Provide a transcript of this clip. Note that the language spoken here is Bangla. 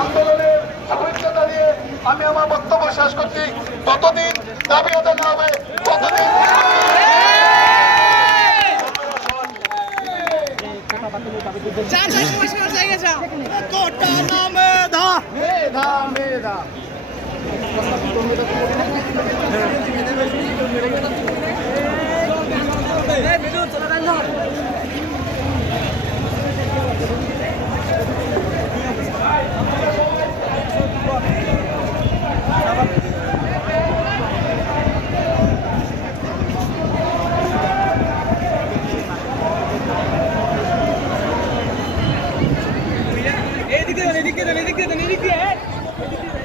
আন্দোলনের অভিজ্ঞতা নিয়ে আমি আমার বক্তব্য শেষ করছি। ততদিন দাবি আদায় না হবে, ততদিন জায়গা যাও நிறுத்திக்கிறேன் நிறுத்திக்கிறேன் நிறுத்திக்கிறேன்